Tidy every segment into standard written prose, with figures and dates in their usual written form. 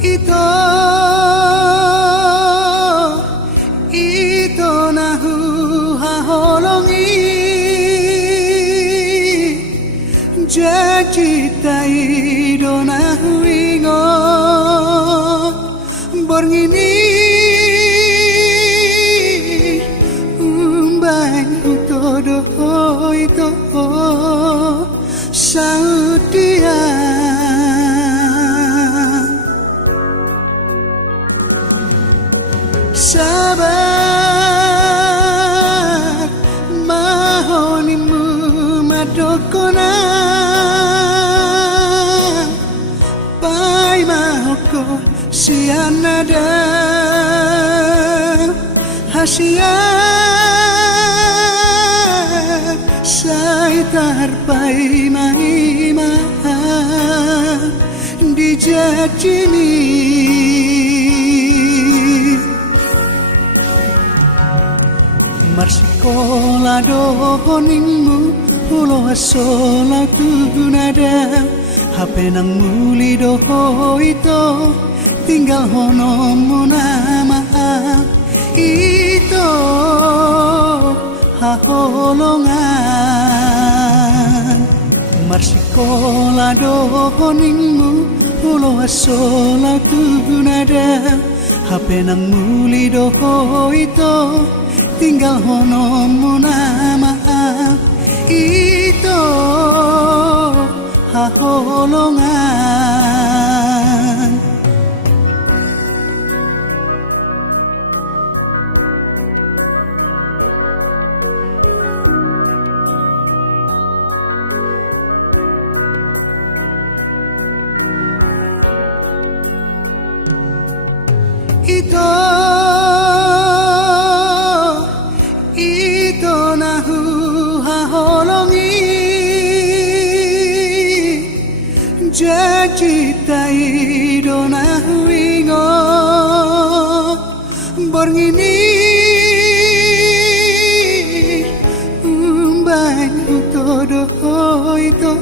ito nahu haholongi jajitai donahu ingo borngini umbang todo ito saudia sabar mahonimu madokona pai mahoko sianada hasiat saitar pai maima dijajini marsikola dohoningmu ulo asola tunada hape nang muli doho ito tinggal hono nama ito haholongan marsikola dohoningmu ulo asola tunada hape nang muli doho ito tinggal hono nama ito haholongan ito nahu haholongi jajitai donahu ingo borngini umbang todo ito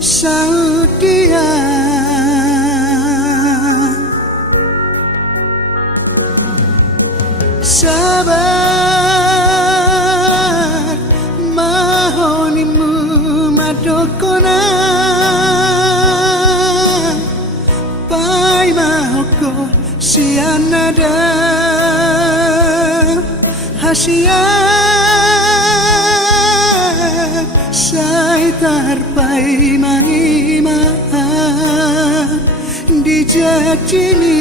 saudia sabar mahonimu madokona pai mahoko sianada hasiat saitar pai maima dijajini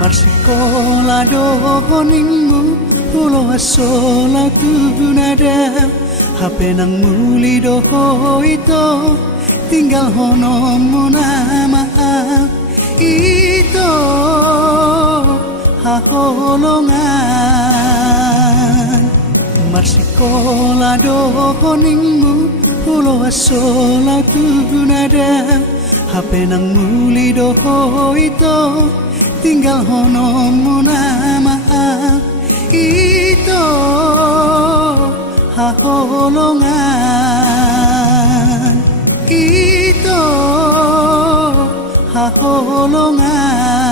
marsikola dohoningmu ulo asola tunada hape nang muli doho ito tinggal hono nama ito haholongan marsikola dohoningmu ulo asola tunada hape nang muli doho ito tinggal hono nama ito haholongan ito haholongan